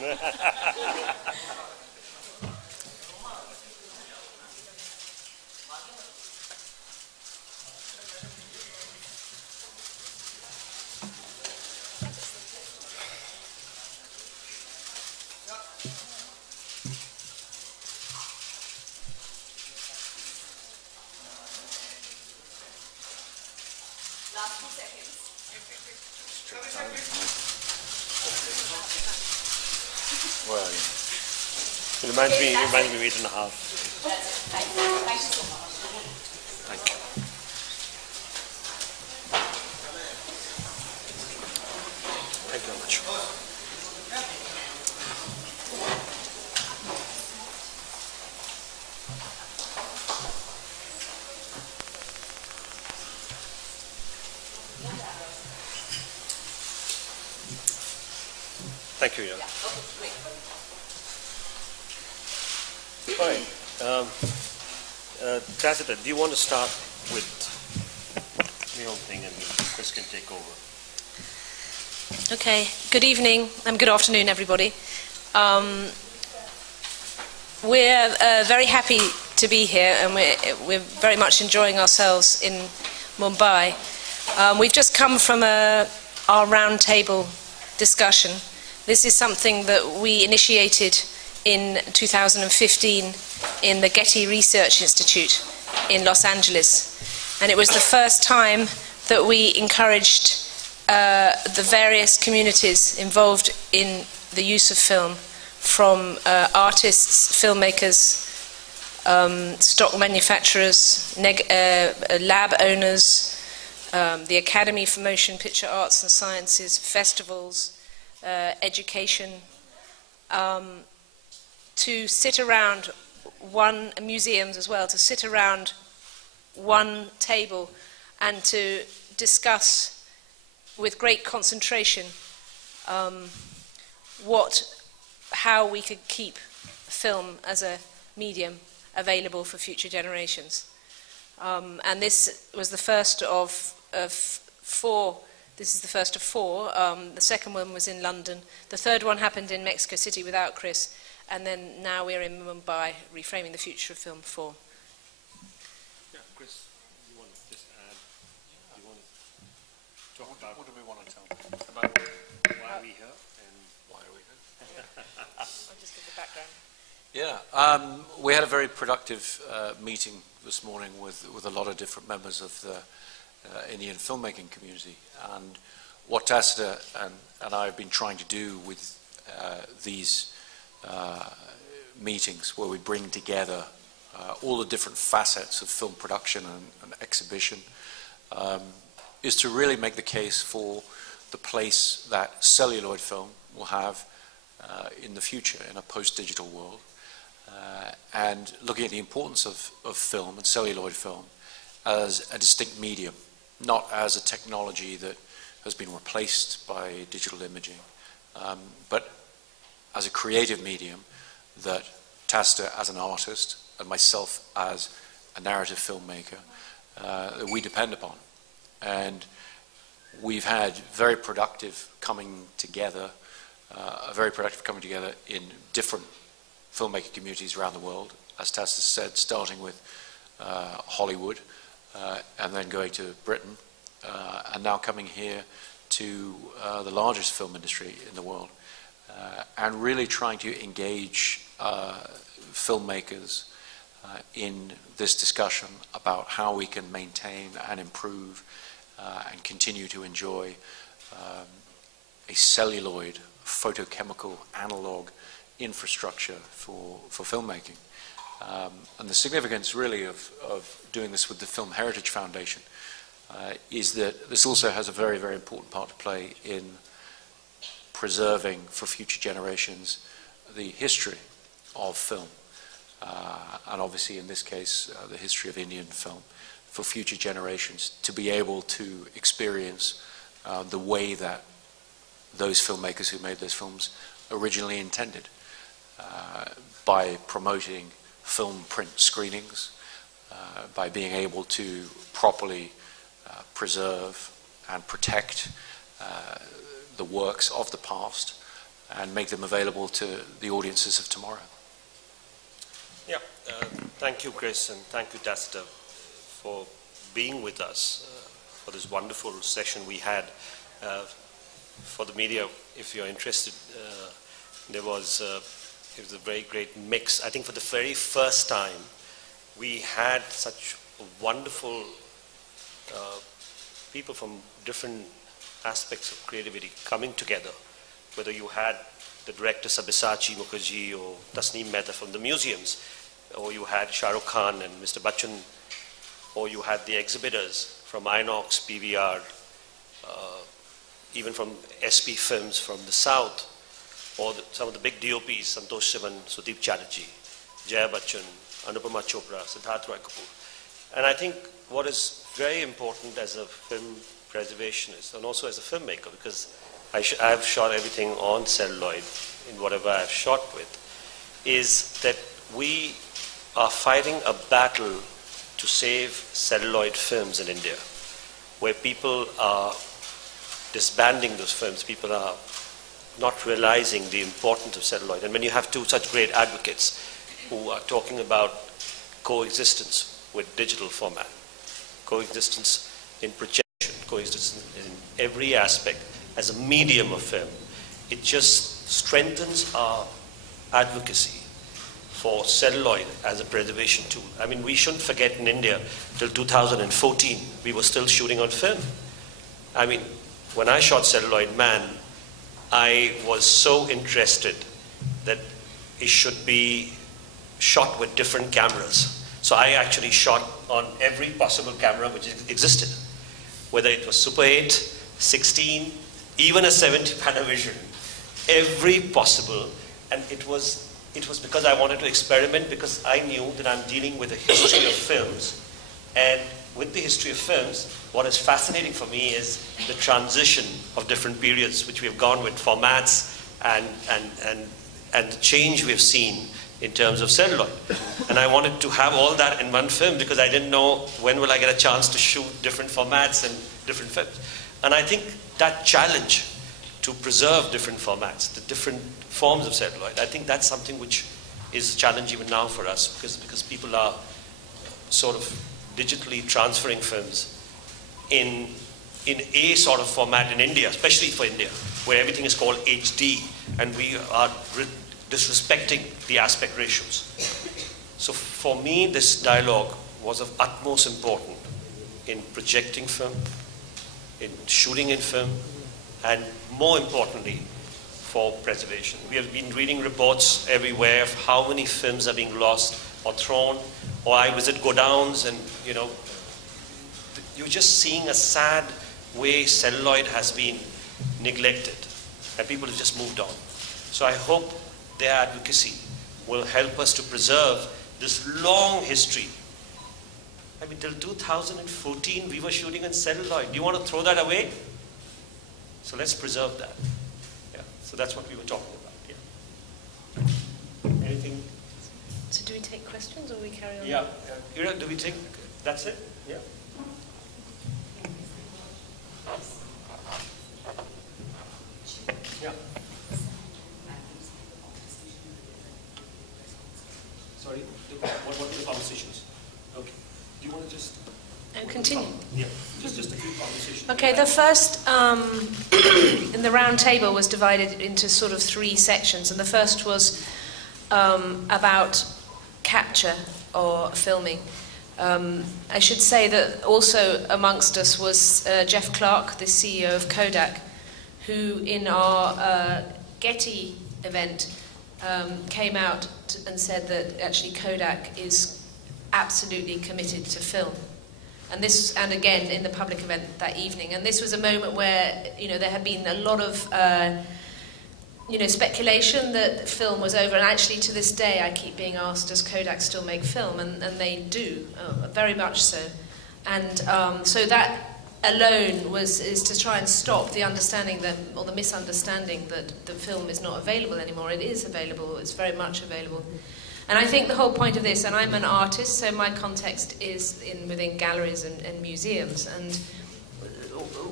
Well, yeah. It reminds me of 8.5. Thank you. Thank you very much. Thank you, Jan. All right. Tacita, do you want to start with the whole thing and Chris can take over? Okay. Good evening and good afternoon, everybody. We're very happy to be here, and we're very much enjoying ourselves in Mumbai. We've just come from our roundtable discussion. This is something that we initiated in 2015 in the Getty Research Institute in Los Angeles. And it was the first time that we encouraged the various communities involved in the use of film, from artists, filmmakers, stock manufacturers, lab owners, the Academy for Motion Picture Arts and Sciences, festivals, education, to sit around museums as well, to sit around one table and to discuss with great concentration how we could keep film as a medium available for future generations. And this was the first of four. This is the first of four. The second one was in London. The third one happened in Mexico City without Chris. And then now we're in Mumbai, Reframing the Future of Film 4. Yeah, Chris, you want to just add? You want to talk about what do we want to tell about why are we here and why are we here? I'll just give the background. Yeah, we had a very productive meeting this morning with a lot of different members of the Indian filmmaking community, and what Tacita and I have been trying to do with these meetings, where we bring together all the different facets of film production and exhibition, is to really make the case for the place that celluloid film will have in the future, in a post-digital world, and looking at the importance of film and celluloid film as a distinct medium, not as a technology that has been replaced by digital imaging, but as a creative medium that Tacita as an artist and myself as a narrative filmmaker that we depend upon. And we've had very productive coming together, in different filmmaking communities around the world, as Tacita said, starting with Hollywood and then going to Britain and now coming here to the largest film industry in the world. And really trying to engage filmmakers in this discussion about how we can maintain and improve and continue to enjoy a celluloid, photochemical, analog infrastructure for filmmaking. And the significance really of doing this with the Film Heritage Foundation is that this also has a very, very important part to play in preserving for future generations the history of film, and obviously in this case the history of Indian film, for future generations to be able to experience the way that those filmmakers who made those films originally intended, by promoting film print screenings, by being able to properly preserve and protect the works of the past, and make them available to the audiences of tomorrow. Yeah, thank you, Chris, and thank you, Tacita, for being with us for this wonderful session we had. For the media, if you're interested, it was a very great mix. I think for the very first time, we had such wonderful people from different aspects of creativity coming together, whether you had the director Sabyasachi Mukherjee or Tasneem Mehta from the museums, or you had Shah Rukh Khan and Mr. Bachchan, or you had the exhibitors from Inox, PVR, even from SP Films from the South, or some of the big DOPs, Santosh Sivan, Sudeep Chatterjee, Jaya Bachchan, Anupama Chopra, Siddharth Roy Kapoor. And I think what is very important as a film preservationist and also as a filmmaker, because I've shot everything on celluloid in whatever I've shot with, is that we are fighting a battle to save celluloid films in India, where people are disbanding those films. People are not realizing the importance of celluloid. And when you have two such great advocates who are talking about coexistence with digital format, coexistence in projection, coexistence in every aspect as a medium of film, it just strengthens our advocacy for celluloid as a preservation tool. I mean, we shouldn't forget in India, till 2014, we were still shooting on film. I mean, when I shot Celluloid Man, I was so interested that it should be shot with different cameras. So I actually shot on every possible camera which existed, whether it was Super 8, 16, even a 70 Panavision, every possible. And it was because I wanted to experiment, because I knew that I'm dealing with a history of films. And with the history of films, what is fascinating for me is the transition of different periods which we have gone with formats and the change we have seen in terms of celluloid. And I wanted to have all that in one film because I didn't know when will I get a chance to shoot different formats and different films. And I think that challenge to preserve different formats, the different forms of celluloid, I think that's something which is a challenge even now for us, because people are sort of digitally transferring films in a sort of format in India, especially for India, where everything is called HD, and we are disrespecting the aspect ratios. So for me, this dialogue was of utmost importance in projecting film, in shooting in film, and more importantly, for preservation. We have been reading reports everywhere of how many films are being lost or thrown, or I visit godowns and, you know, you're just seeing a sad way celluloid has been neglected and people have just moved on. So I hope their advocacy will help us to preserve this long history. I mean, till 2014 we were shooting in celluloid. Do you want to throw that away? So let's preserve that. Yeah. So that's what we were talking about. Yeah. Anything? So do we take questions or we carry on? Yeah. Do we take, that's it? Yeah. Yeah. Sorry, what were the conversations? Okay. Do you want to just... continue. Yeah, just a few conversations. Okay, the first in the round table was divided into sort of three sections, and the first was about capture or filming. I should say that also amongst us was Jeff Clark, the CEO of Kodak, who in our Getty event came out and said that actually Kodak is absolutely committed to film. And this, and again in the public event that evening, and this was a moment where, you know, there had been a lot of you know, speculation that film was over, and actually to this day I keep being asked, does Kodak still make film? And they do, very much so. And so that alone is to try and stop the understanding that, or the misunderstanding that the film is not available anymore. It is available, it's very much available. And I think the whole point of this, and I'm an artist, so my context is within galleries and museums, and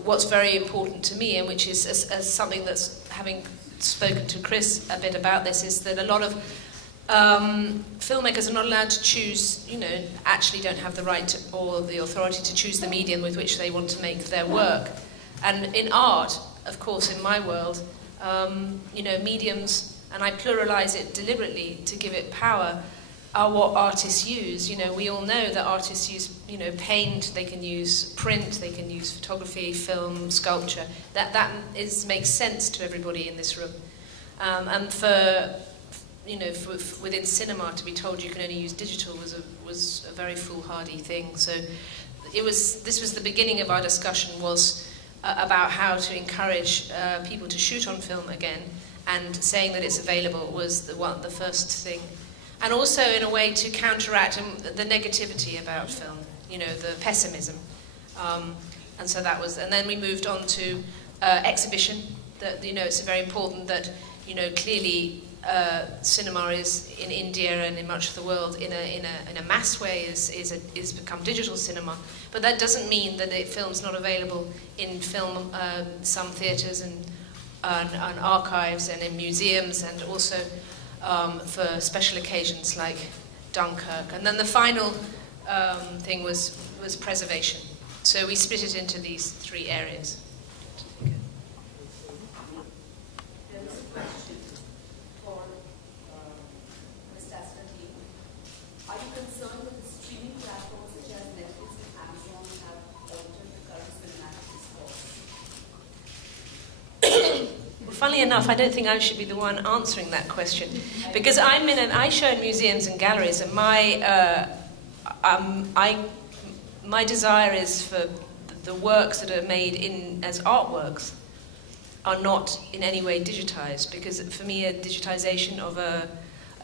what's very important to me, and which is as something that's having spoken to Chris a bit about this, is that a lot of filmmakers are not allowed to choose, actually don't have the right or the authority to choose the medium with which they want to make their work. And in art, of course, in my world, mediums, and I pluralize it deliberately to give it power, are what artists use. We all know that artists use, paint, they can use print, they can use photography, film, sculpture. That makes sense to everybody in this room. And for within cinema to be told you can only use digital was a very foolhardy thing. So this was the beginning of our discussion, was about how to encourage people to shoot on film again, and saying that it's available was the first thing. And also, in a way, to counteract the negativity about film, the pessimism. And so that was, and then we moved on to exhibition. That it's very important that clearly cinema is in India and in much of the world in a mass way is become digital cinema. But that doesn't mean that film's not available in some theatres and archives and in museums, and also for special occasions like Dunkirk. And then the final thing was preservation. So we split it into these 3 areas. There is a question for Ms. Tacita team. Are you concerned that the streaming platforms such as Netflix and Amazon have altered the current cinematic discourse? Well, funnily enough, I don't think I should be the one answering that question, because I show in museums and galleries, and my desire is for the works that are made as artworks are not in any way digitized, because for me a digitization of a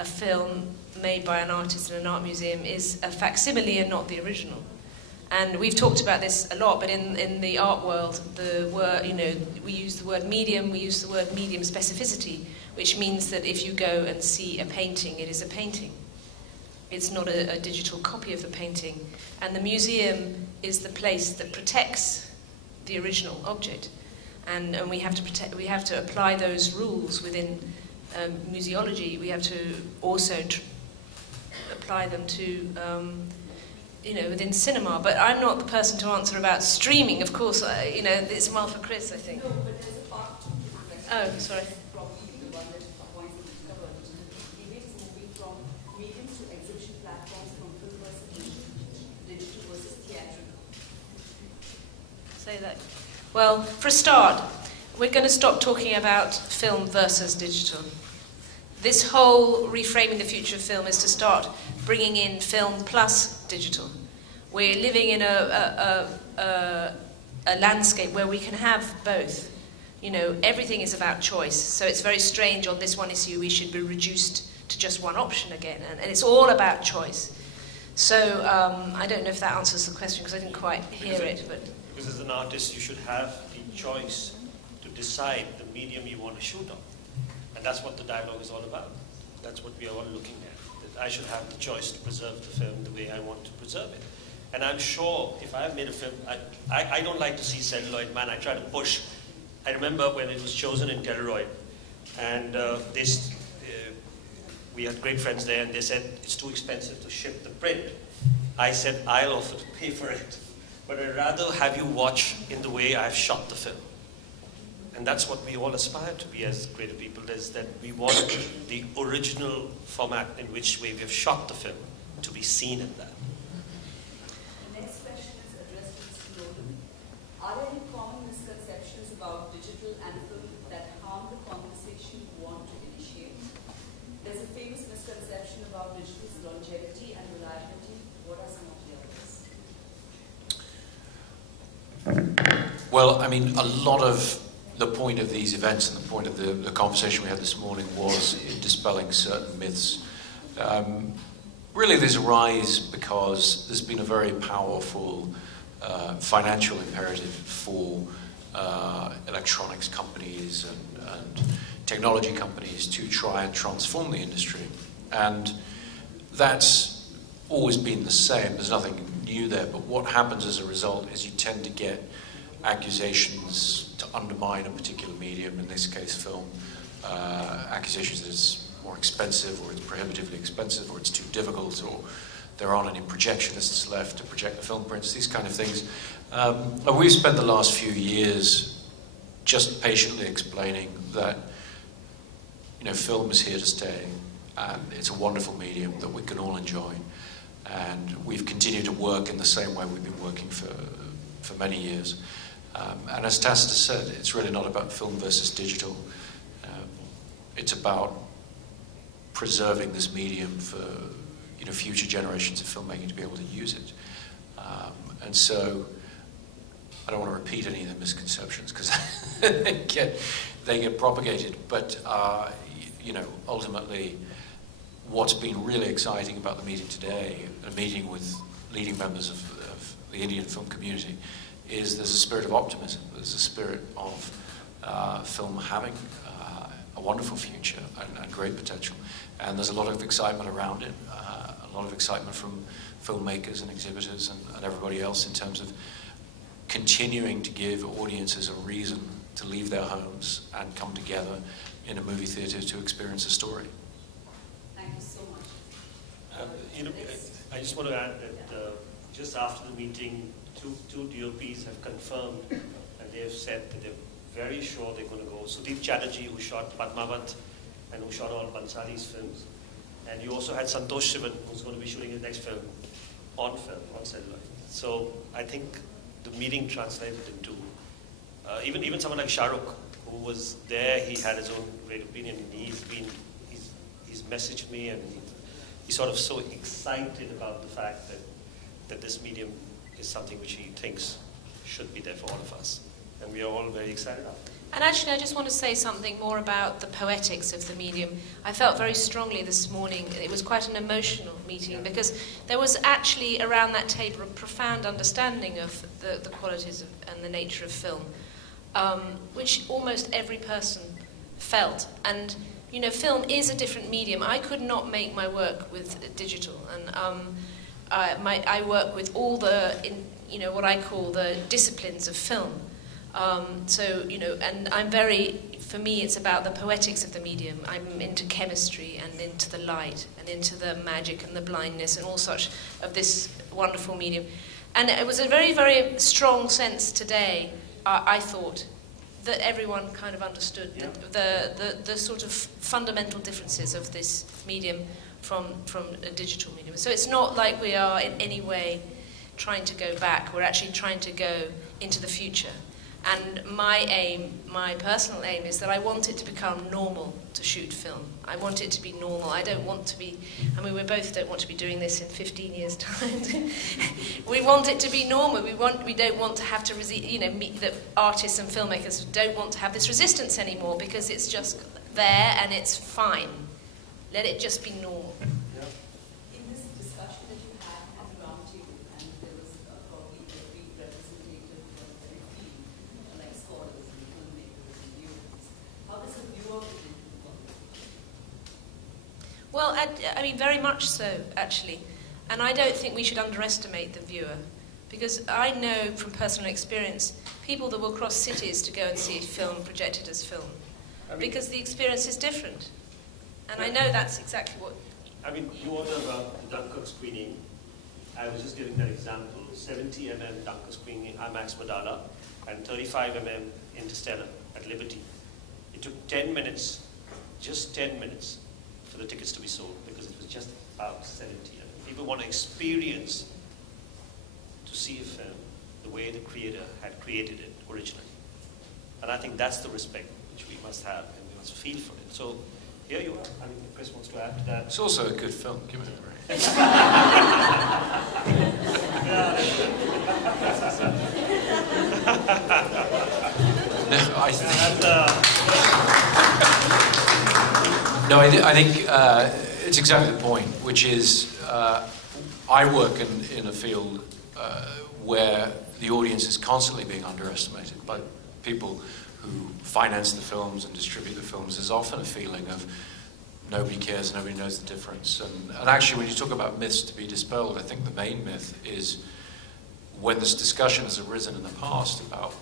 film made by an artist in an art museum is a facsimile and not the original. And we've talked about this a lot, but in the art world, the word, we use the word medium, we use the word medium specificity, which means that if you go and see a painting, it is a painting. It's not a digital copy of the painting. And the museum is the place that protects the original object. And we have to apply those rules within museology. We have to also apply them to within cinema. But I'm not the person to answer about streaming, of course. It's more for Chris, I think. No, but there's a part to the question. Oh, sorry. Probably the one that points that we covered. The debate is moving from mediums to exhibition platforms, from film versus digital versus theatrical. Say that. Well, for a start, we're going to stop talking about film versus digital. This whole reframing the future of film is to start bringing in film plus digital. We're living in a landscape where we can have both. Everything is about choice. So it's very strange on this one issue we should be reduced to just one option again. And it's all about choice. So I don't know if that answers the question, because I didn't quite hear it. But because as an artist, you should have the choice to decide the medium you want to shoot on. And that's what the dialogue is all about. That's what we are all looking at. That I should have the choice to preserve the film the way I want to preserve it. And I'm sure if I've made a film, I don't like to see celluloid, man. I try to push. I remember when it was chosen in Celluloid, and we had great friends there, and they said, it's too expensive to ship the print. I said, I'll offer to pay for it, but I'd rather have you watch in the way I've shot the film. And that's what we all aspire to be as creative people, is that we want the original format in which way we have shot the film to be seen in that. The next question is addressed to Mr. Nolan. Are there any common misconceptions about digital and film that harm the conversation you want to initiate? There's a famous misconception about digital's longevity and reliability. What are some of the others? Well, I mean, a lot of the point of these events and the point of the conversation we had this morning was in dispelling certain myths. Really, there's a rise because there's been a very powerful financial imperative for electronics companies and technology companies to try and transform the industry. And that's always been the same. There's nothing new there. But what happens as a result is you tend to get accusations to undermine a particular medium, in this case film, accusations that it's more expensive, or it's prohibitively expensive, or it's too difficult, or there aren't any projectionists left to project the film prints, these kind of things. And we've spent the last few years just patiently explaining that, you know, film is here to stay, and it's a wonderful medium that we can all enjoy. And we've continued to work in the same way we've been working for many years. And as Tacita said, it's really not about film versus digital. It's about preserving this medium for, you know, future generations of filmmaking to be able to use it. And so, I don't want to repeat any of the misconceptions because they get propagated. But you know, ultimately, what's been really exciting about the meeting today, a meeting with leading members of the Indian film community, is there's a spirit of optimism. There's a spirit of film having a wonderful future and great potential. And there's a lot of excitement around it, a lot of excitement from filmmakers and exhibitors and everybody else in terms of continuing to give audiences a reason to leave their homes and come together in a movie theater to experience a story. Thank you so much. You know, I just want to add that just after the meeting, two DOPs have confirmed, and they have said that they're very sure they're going to go. Sudeep Chatterjee, who shot Padmavat and who shot all Bansali's films, and you also had Santosh Sivan, who's going to be shooting his next film, on celluloid. So I think the meeting translated into even someone like Shah Rukh, who was there. He had his own great opinion. He's messaged me, and he's sort of so excited about the fact that this medium is something which he thinks should be there for all of us, and we are all very excited about it. And actually, I just want to say something more about the poetics of the medium. I felt very strongly this morning, it was quite an emotional meeting, because there was actually around that table a profound understanding of the qualities and the nature of film, which almost every person felt. And, you know, film is a different medium. I could not make my work with digital, and I work with all the, you know, what I call the disciplines of film. So, you know, and for me, it's about the poetics of the medium. I'm into chemistry and into the light and into the magic and the blindness and all such of this wonderful medium. And it was a very, very strong sense today, I thought, that everyone kind of understood the sort of fundamental differences of this medium from a digital medium. So it's not like we are in any way trying to go back. We're actually trying to go into the future. And my personal aim is that I want it to become normal to shoot film. I want it to be normal. I don't want to be, I mean, we both don't want to be doing this in 15 years' time. We want it to be normal. We don't want to have to, you know, the artists and filmmakers don't want to have this resistance anymore, because it's just there and it's fine. Let it just be normal. In this discussion that you had at the round table, and there was probably every representative from every field, like scholars and filmmakers and viewers, how does a viewer fit into the conversation? Well, I mean, very much so, actually. And I don't think we should underestimate the viewer, because I know from personal experience people that will cross cities to go and see film projected as film, because the experience is different. And I know that's exactly what... I mean, you order about the Dunkirk screening. I was just giving that example. 70 mm Dunkirk screening, IMAX Madala, and 35 mm Interstellar at Liberty. It took 10 minutes, just 10 minutes, for the tickets to be sold, because it was just about 70 mm. People want to experience to see a film the way the creator had created it originally. And I think that's the respect which we must have, and we must feel for it. So here you are. I mean, if Chris wants to add to that. It's also a good film. Give it a break. No, I think it's exactly the point, which is I work in a field where the audience is constantly being underestimated by people who finance the films and distribute the films. There's often a feeling of nobody cares, nobody knows the difference. And actually, when you talk about myths to be dispelled, I think the main myth is when this discussion has arisen in the past about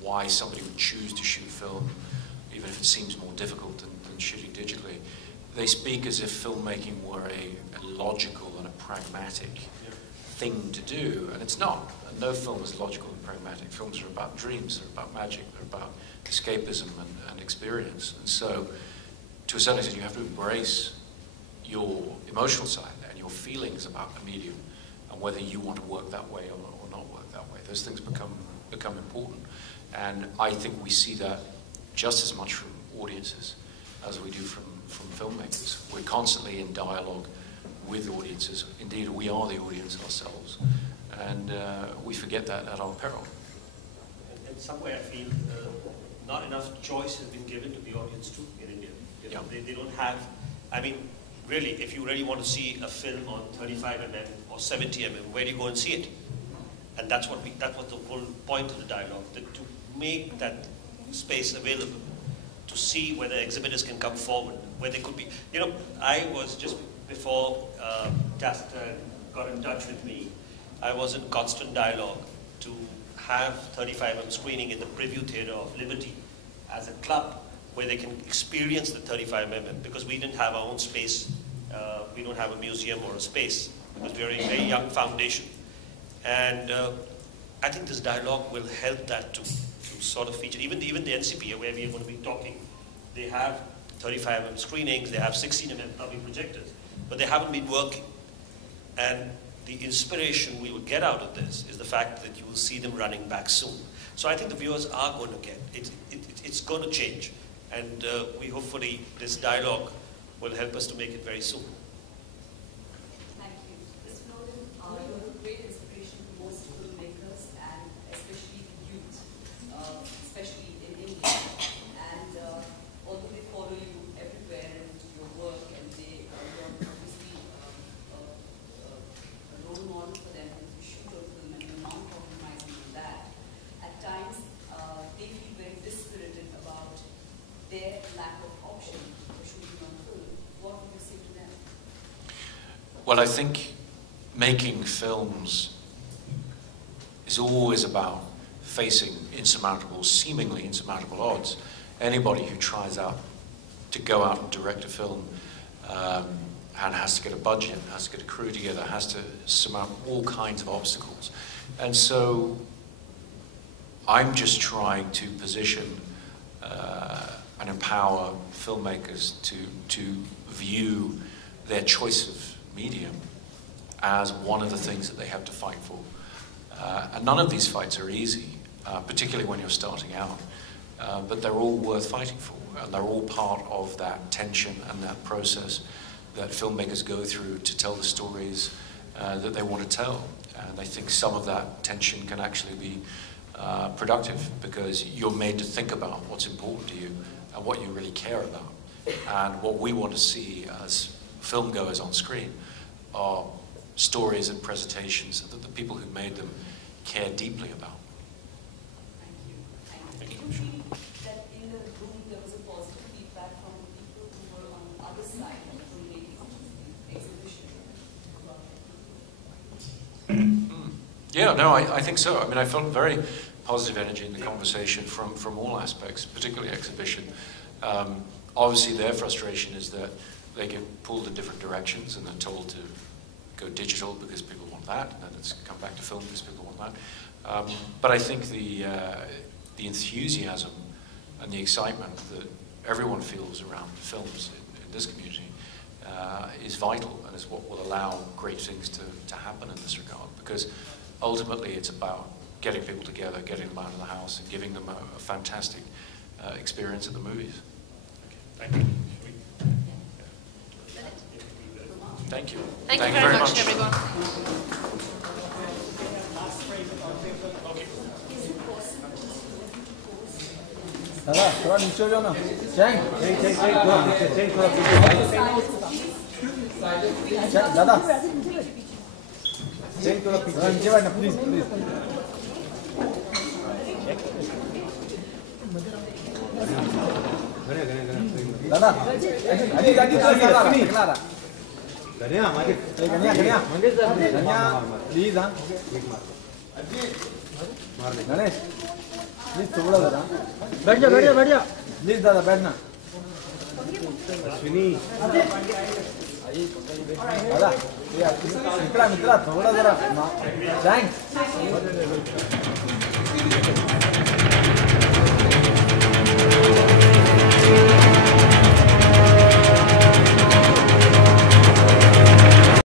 why somebody would choose to shoot film, even if it seems more difficult than shooting digitally, they speak as if filmmaking were a logical and a pragmatic thing to do, and it's not. No film is logical and pragmatic. Films are about dreams, they're about magic, they're about escapism and experience. And so, to a certain extent, you have to embrace your emotional side and your feelings about the medium, and whether you want to work that way or not work that way. Those things become important. And I think we see that just as much from audiences as we do from filmmakers. We're constantly in dialogue with audiences. Indeed, we are the audience ourselves. And we forget that at our peril. In some way, I feel not enough choice has been given to the audience too in India. You know, they don't have, I mean, really, if you really want to see a film on 35mm or 70mm, where do you go and see it? And that's what the whole point of the dialogue, to make that space available, to see whether exhibitors can come forward, where they could be. You know, I was just before Tacita got in touch with me, I was in constant dialogue to have 35mm screening in the preview theater of Liberty as a club where they can experience the 35mm, because we didn't have our own space. We don't have a museum or a space because we're a very young foundation. And I think this dialogue will help that to sort of feature. Even the NCPA, where we are going to be talking, they have 35mm screenings, they have 16mm plumbing projectors, but they haven't been working. And the inspiration we will get out of this is the fact that you will see them running back soon. So I think the viewers are going to get it. It's going to change, and we hopefully this dialogue will help us to make it very soon. Thank you. Mr. Nolan, you're a great inspiration to most filmmakers and especially youth, especially in India. And although they follow you everywhere in your work, and you're obviously a role model for them to shoot a film, and you're not compromising on that, at times they feel very dispirited about their lack of option for shooting on film. What would you say to them? Well, I think making films is always about facing insurmountable, seemingly insurmountable odds. Anybody who tries out to go out and direct a film and has to get a budget, has to get a crew together, has to surmount all kinds of obstacles. And so I'm just trying to position and empower filmmakers to view their choice of medium as one of the things that they have to fight for. And none of these fights are easy, particularly when you're starting out, but they're all worth fighting for, and they're all part of that tension and that process that filmmakers go through to tell the stories that they want to tell. And I think some of that tension can actually be productive, because you're made to think about what's important to you and what you really care about. And what we want to see as film goers on screen are stories and presentations that the people who made them care deeply about. Thank you. Thank you. Did you feel that in the room there was a positive feedback from the people who were on the other side of the filmmaking exhibition? Yeah, no, I think so. I mean, I felt very positive energy in the conversation from all aspects, particularly exhibition. Obviously, their frustration is that they get pulled in different directions and they're told to go digital because people want that, and then it's come back to film because people want that. But I think the enthusiasm and the excitement that everyone feels around films in this community is vital, and is what will allow great things to happen in this regard. Because ultimately, it's about getting people together, getting them out of the house, and giving them a fantastic experience at the movies. Thank you. Thank you. Thank you very much, everyone. दादा थोड़ा नीचे हो जाओ ना चैन थोड़ा नीचे चैन थोड़ा पीछे दादा चैन थोड़ा नीचे बैठना प्लीज प्लीज दादा अजी अजी दादा गनिया मागे गनिया गनिया प्लीज हां एक मार अजी मार दे गणेश प्लीज थोड़ा जरा बैठ जा प्लीज दादा बैठना अश्विनी दादा ये मित्रा थोड़ा जरा थैंक्स